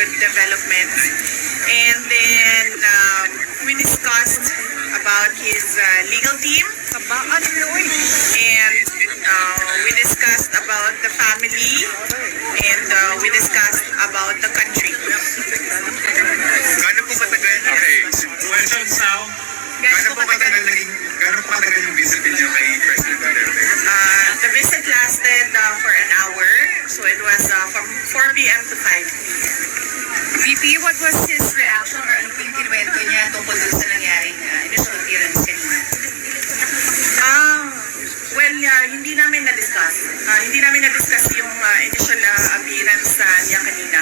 good development. And then um, we discussed about his uh, legal team. And uh, we discussed about the family. And uh, we discussed about the country. Gaano po katagal? Okay. Question now. Gaano po katagal naging, gaano po katagal yung visit niyo kay President was uh, from 4 p.m. to 5 VP, what was his reaction or ano po yung kinuwento niya tungkol dun sa nangyaring uh, initial appearance kanina? Ah, well, uh, hindi namin na-discuss. Ah, hindi namin na-discuss yung uh, initial uh, appearance uh, niya kanina.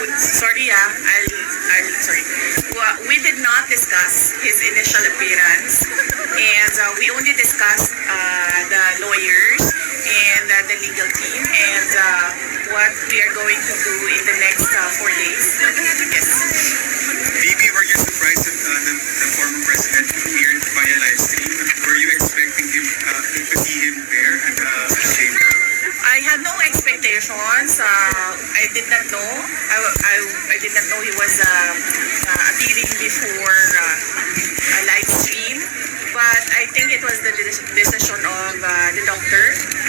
W- sorry ah, I'll, I'll, sorry. We did not discuss his initial appearance and uh, we only discussed uh, the uh, the legal team and uh, what we are going to do in the next uh, four days. Yes. VP, were you surprised that uh, the, the former president appeared via live stream? Were you expecting him uh, to see him there at the chamber? I had no expectations. Uh, I did not know. I, I, I did not know he was uh, uh, appearing before uh, a live stream. But I think it was the decision of uh, the doctor.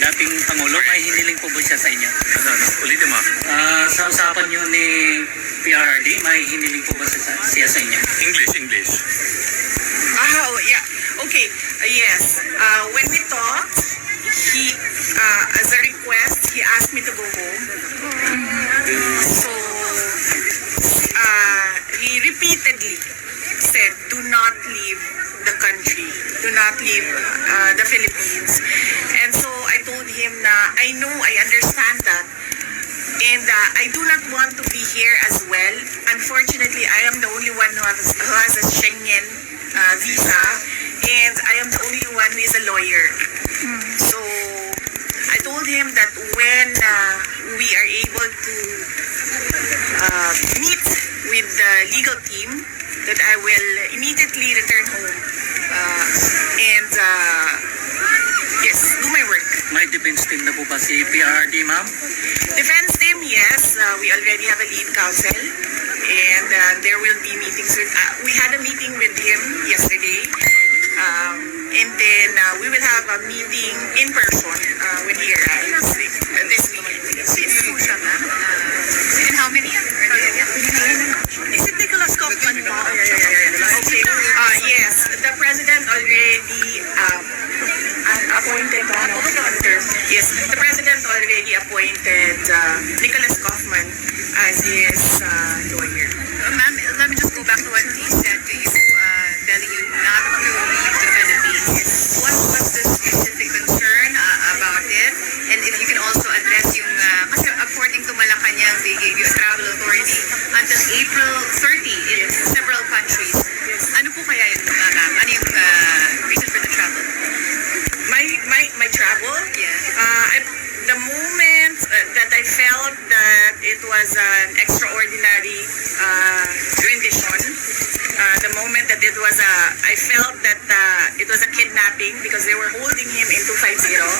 Dating Pangulo, may hiniling po ba siya sa inyo? Ano, ano? Ulitin mo. Ah, sa usapan nyo ni PRRD, may hiniling po ba siya, siya sa inyo? English, English. Ah, oh, yeah. Okay. Uh, yes. Uh, when we talked, he, uh, as a request, he asked me to go home. So, uh, he repeatedly said, do not leave the country. Do not leave uh, the Philippines. I understand that. And uh, I do not want to be here as well. Unfortunately, I am the only one who has, who has a Schengen uh, visa. And I am the only one who is a lawyer. So I told him that when uh, we are able to uh, meet with the legal team, that I will immediately return home. Uh, and uh, yes, do my work. May defense team na po ba si PRRD, ma'am? Defense team, yes, uh, we already have a lead counsel. And uh, there will be meetings with, uh, we had a meeting with him yesterday. Um, and then uh, we will have a meeting in person uh, when he arrives. Uh, this week. Yes. Sino po siya, ma'am? Uh, and how many? Or do you- Is it Nicholas Kaufman po? Okay. Uh, yes, the president already Yes, the president already appointed uh, Nicholas Kaufman as his uh, it was an extraordinary uh, rendition, uh, the moment that it was a, I felt that uh, it was a kidnapping because they were holding him in 250, uh,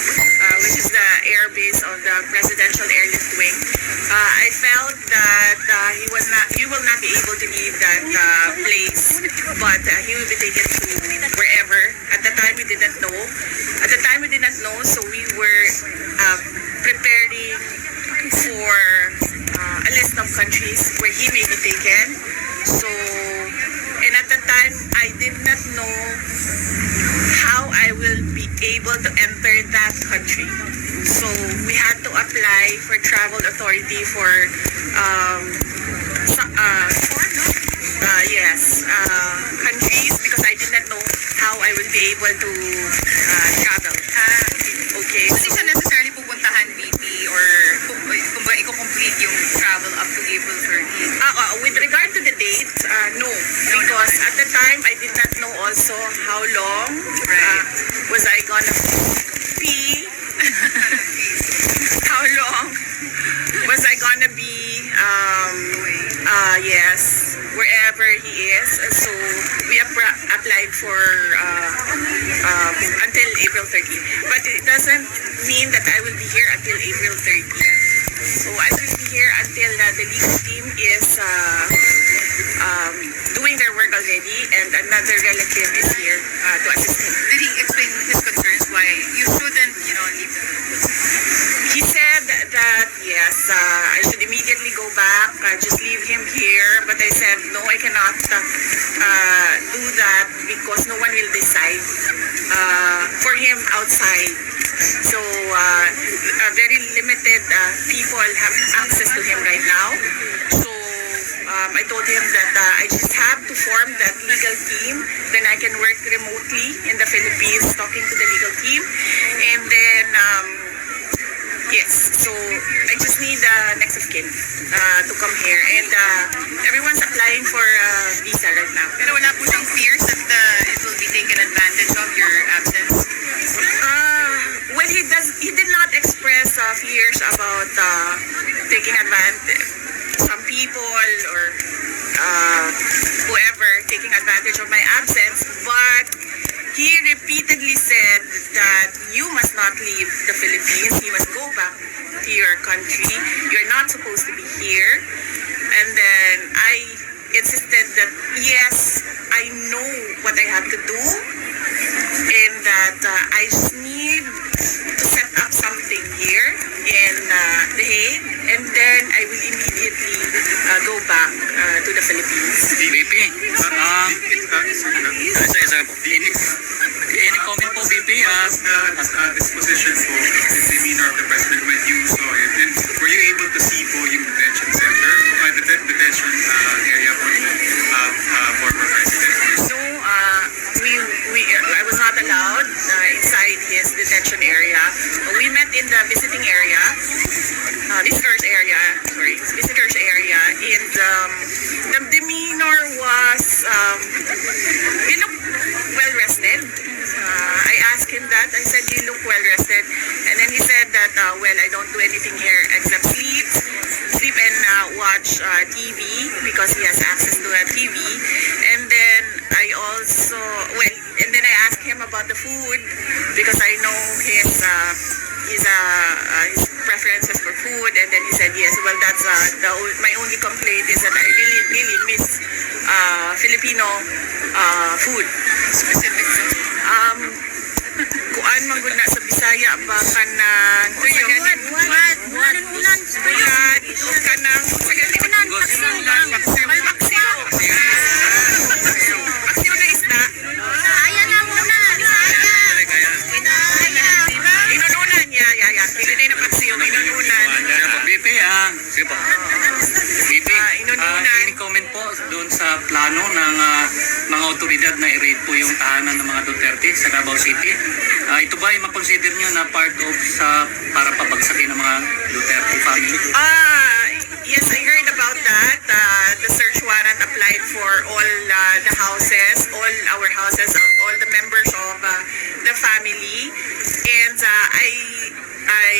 which is the airbase of the Presidential Airlift Wing. Uh, I felt that uh, uh, he was not, he will not be able to leave that uh, place, but uh, he will be taken to wherever. At the time, we didn't know. At the time, we did not know, so we were uh, preparing for uh, of countries where he may be taken. So, and at the time, I did not know how I will be able to enter that country. So we had to apply for travel authority for um, uh, uh, yes, uh, countries because I did not know how I would be able to uh, travel. Ah, Okay, time I did not know also how long uh, was I gonna be? How long was I gonna be um uh yes wherever he is. So we appra- applied for uh, um, until April 30 but it doesn't mean that I will be here until April 30 so I will be here until uh, the legal team is uh, um, doing their work already and another relative is here uh, to assist him Did he explain his concerns why you shouldn't, you know, leave the He said that yes, uh, I should immediately go back, uh, just leave him here. But I said no, I cannot uh, do that because no one will decide uh, for him outside. So uh, very limited uh, people have access to him right now. I told him that uh, I just have to form that legal team. Then I can work remotely in the Philippines, talking to the legal team, and then. Um, Yes, so I just need uh, next of kin uh, to come here and uh, everyone's absence, but he repeatedly said that you must not leave the Philippines. You must go back to your country. You're not supposed to be here. And then I insisted that yes, I know what I have to do and that uh, I up something here in uh, The Hague, and then I will immediately uh, go back uh, to the Philippines. BP, Uh, uh, isa, isa po. Any, any comment po, BP? As the uh, disposition po, the demeanor of the president when you saw it, and were you able to see po yung detention watch uh, TV because he has access to a TV. And then I also, well, and then I asked him about the food because I know his, uh, his, uh, uh, his preferences for food. And then he said, yes, well, that's uh, the, my only complaint is that I really, really miss uh, Filipino uh, food. Specific? Um, kuan man na sa Bisaya ba kanang Tuyo. What? What? Bulat o kanang unan paksiw. Paksiw. Paksiw na isda. Ayan na muna. kaya, kaya. Inununan ya ya ya. Kini na paksiw inununan. Sige po, BP, ah, sige po. BP, inununan. ah, any comment po doon sa plano ng ah, mga otoridad na i-raid po yung tahanan ng mga Duterte sa Davao City? Ah, ito ba ay makonsider nyo na part of sa para pabagsakin ng mga Duterte Ah, yes, I heard about that. Uh, the search warrant applied for all uh, the houses, all our houses, of all the members of uh, the family. And uh, I I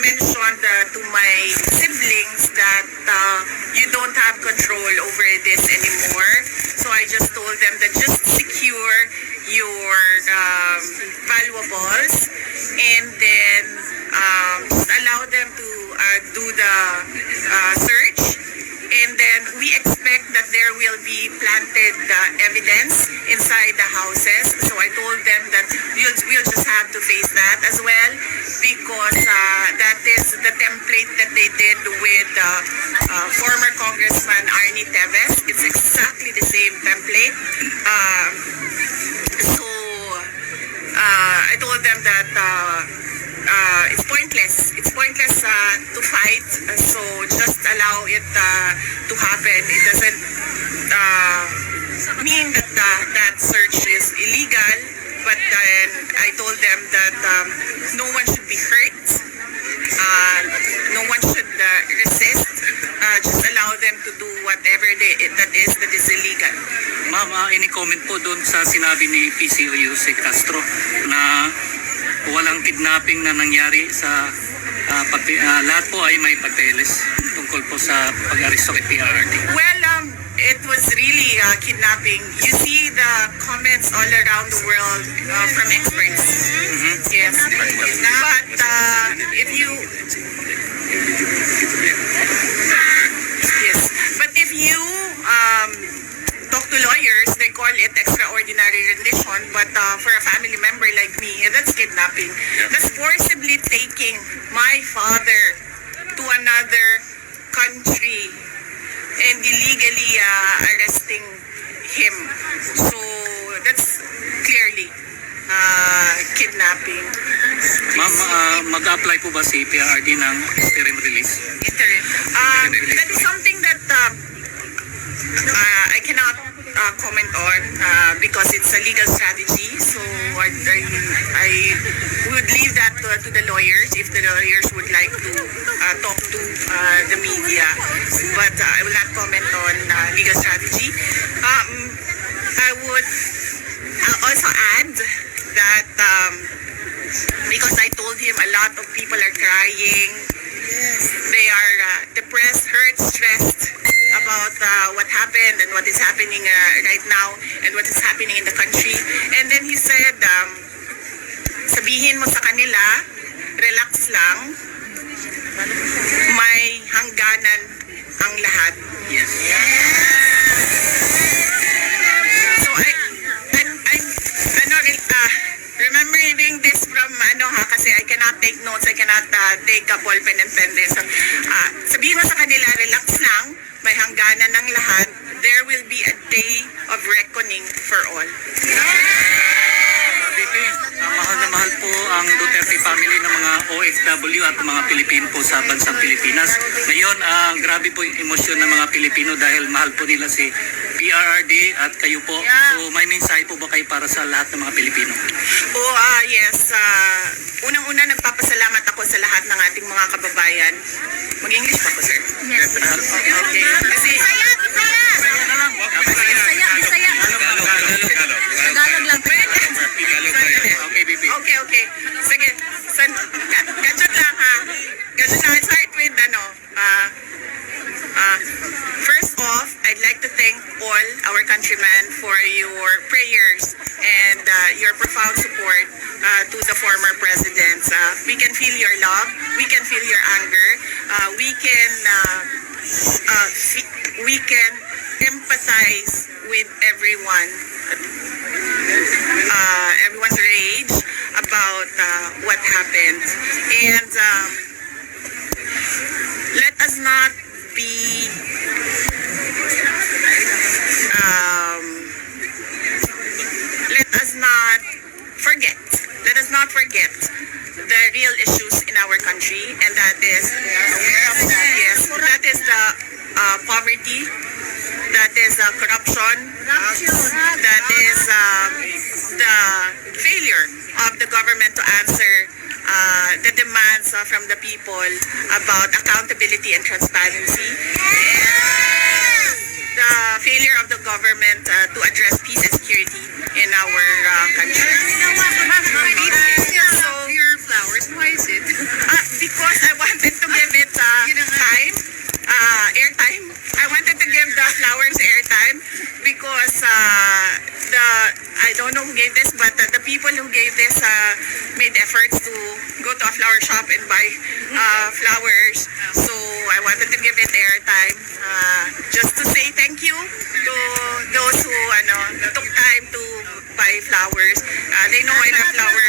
mentioned uh, to my siblings that uh, you don't have control over this anymore. So I just told them that just secure your um, valuables and then um, uh, the uh, search and there will be planted uh, evidence inside the houses. So I told them that we'll, we'll just have to face that as well because uh, that is the template that they did with uh, uh, former Congressman Arnie Teves. It's exactly the same template. Um, so uh, I told them that uh, uh, pointless. It's pointless uh, to fight. Uh, so just allow it uh, to happen. It doesn't uh, mean that uh, that search is illegal. But then I told them that um, no one should be hurt. Uh, no one should uh, resist. Uh, just allow them to do whatever they, that is that is illegal. Ma'am, uh, ini-comment po doon sa sinabi ni PCOU si Castro na walang kidnapping na nangyari sa ah, pag, ah, lahat po ay may pagteles tungkol po sa pag-aresto kay PRRD. Well, um, it was really uh, kidnapping. You see the comments all around the world uh, from experts. Yes. But uh, if you... Yes. But if you um, talk to lawyers, call it extraordinary rendition. But uh, for a family member like me, that's kidnapping. That's forcibly taking my father to another country and illegally uh, arresting him. So that's clearly uh, kidnapping. Ma'am, ah, mag-apply po ba si PRRD ng interim release? Interim. Uh, that is something that uh, uh, I cannot uh, comment on uh, because it's a legal strategy. So I, I, I would leave that to, to the lawyers if the lawyers would like to uh, talk to uh, the media. But uh, I will not comment on uh, legal strategy. Um, I would uh, also add that um, because I told him a lot of people are crying they are uh, depressed, hurt, stressed about uh, what happened and what is happening uh, right now and what is happening in the country. And then he said, um, sabihin mo sa kanila, relax lang, may hangganan ang lahat. Yes. So I, I'm, I'm, ano, uh, remembering this from, ano ha, kasi I cannot take notes, I cannot uh, take a ball pen and pen this. So, uh, sabihin mo sa kanila, relax lang, may hangganan ng lahat, there will be a day of reckoning for all. VP, ah, mahal na mahal po ang Duterte family ng mga OFW at mga Pilipino po sa bansang Pilipinas. Ngayon, ah, grabe po yung emosyon ng mga Pilipino dahil mahal po nila si PRRD at kayo po. So may mensahe po ba kayo para sa lahat ng mga Pilipino? Oh, ah, yes. ah, unang-una, nagpapasalamat ako sa lahat ng ating mga kababayan. Mag-English pa ako, sir? Yes. Okay. Kasi, feel your love. We can feel your anger. Uh, we can uh, uh, we can empathize with everyone uh, everyone's rage about uh, what happened. And um, let us not be um, let us not forget. Let us not forget the real issues in our country, and that is yes, that is the uh, poverty, that is uh, corruption, that is um, the failure of the government to answer uh, the demands uh, from the people about accountability and transparency. The failure of the government uh, to address peace and security in our uh, country. Why is it? Ah, because I wanted to give it uh, time, uh, airtime. I wanted to give the flowers airtime because uh, the I don't know who gave this, but uh, the people who gave this uh, made efforts to go to a flower shop and buy uh, flowers. So I wanted to give it airtime uh, just to say thank you to those who ano, took time to buy flowers. Uh, they know I have flowers.